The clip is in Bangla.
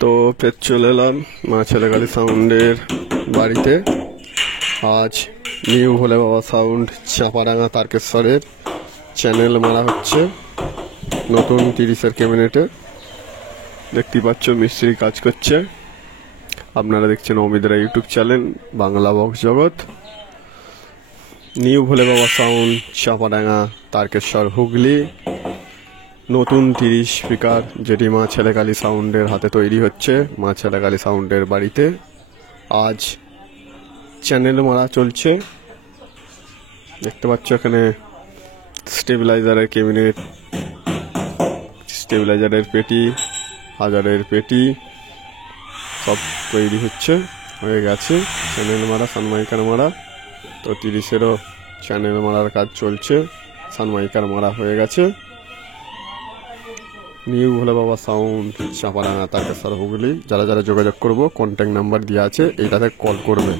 তো ফের চলে এলাম মা ছেলেকালী সাউন্ডের বাড়িতে। আজ নিউ ভোলে বাবা সাউন্ড চাপাডাঙ্গা তারকেশ্বরের চ্যানেল মারা হচ্ছে নতুন 30-এর ক্যাবিনেটে। দেখতে পাচ্ছ মিস্ত্রি কাজ করছে। আপনারা দেখছেন অমিতরা ইউটিউব চ্যানেল বাংলা বক্স জগৎ। নিউ ভোলে বাবা সাউন্ড চাপাডাঙ্গা তারকেশ্বর হুগলি নতুন 30 স্পিকার, যেটি মা ছেলেকালী সাউন্ডের হাতে তৈরি হচ্ছে মা ছেলেকালী সাউন্ডের বাড়িতে। আজ চ্যানেল মারা চলছে। দেখতে পাচ্ছ এখানে স্টেবিলাইজারের ক্যাবিনেট, স্টেবিলাইজারের পেটি, হাজারের পেটি সব তৈরি হয়ে গেছে। চ্যানেল মারা, সানমাইকার মারা। তো 30-এরও চ্যানেল মারার কাজ চলছে, সানমাইকার মারা হয়ে গেছে। নিউ ভোলে বাবা সাউন্ড চাপাডাঙ্গা তারকেশ্বর হুগলি। যারা যারা যোগাযোগ করবো কন্ট্যাক্ট নাম্বার দেওয়া আছে, এইটাতে কল করবে।